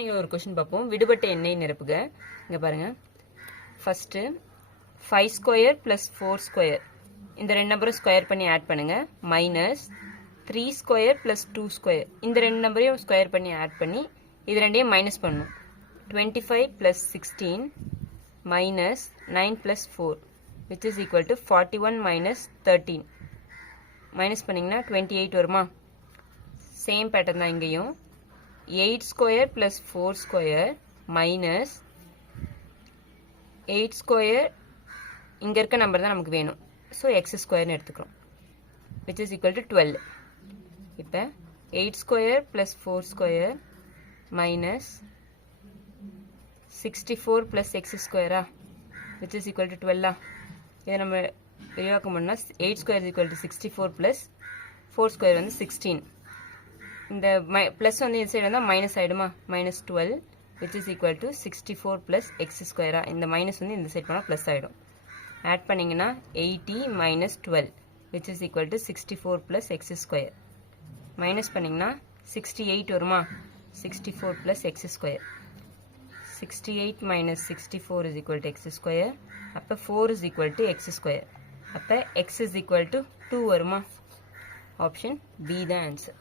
நீங்கள் ஒரு கொஷின் பார்ப்போம். விடுபட்ட எண்ணை நிரப்புக. இங்கே பாருங்கள், ஃபஸ்ட்டு 5 ஸ்கொயர் ப்ளஸ் 4 ஸ்கொயர் இந்த ரெண்டு நம்பரும் ஸ்கொயர் பண்ணி ஆட் பண்ணுங்கள். மைனஸ் 3 ஸ்கொயர் ப்ளஸ் 2 ஸ்கொயர் இந்த ரெண்டு நம்பரையும் ஸ்கொயர் பண்ணி ஆட் பண்ணி இது ரெண்டையும் மைனஸ் பண்ணணும். 25 plus 16 minus 9 plus 4 which is equal to 41 minus 13. Minus பண்ணிங்கன்னா 28 வருமா? சேம் பேட்டர்ன் தான் இங்கேயும். 8 square plus 4 square minus 8 square இங்கே இருக்க நம்பர் தான் நமக்கு வேணும். ஸோ எக்ஸ் ஸ்கொயர்னு எடுத்துக்கிறோம், விச் இஸ் ஈக்குவல் டு 12. இப்போ 8 square plus 4 square minus 64 plus x ஸ்கொயரா, விச் இஸ் ஈக்குவல் டு 12. இதை நம்ம விரிவாக்கம் பண்ணால் 8 square is equal to 64 plus 4 square வந்து 16. இந்த ப்ளஸ் வந்து இந்த சைடு வந்தால் மைனஸ் ஆகிடுமா? Minus 12 which is equal to 64 plus x ஸ்கொயரா. இந்த மைனஸ் வந்து இந்த சைடு போனால் ப்ளஸ் ஆகிடும். ஆட் பண்ணிங்கன்னா 80 minus 12 which is equal to 64 plus X square. Minus பண்ணிங்கன்னா 68 வருமா? 64 plus X square. 68 minus 64 is equal to X square. அப்போ 4 is equal to X square. அப்போ எக்ஸ் இஸ் ஈக்குவல் டு 2 வருமா? ஆப்ஷன் பி தான் answer.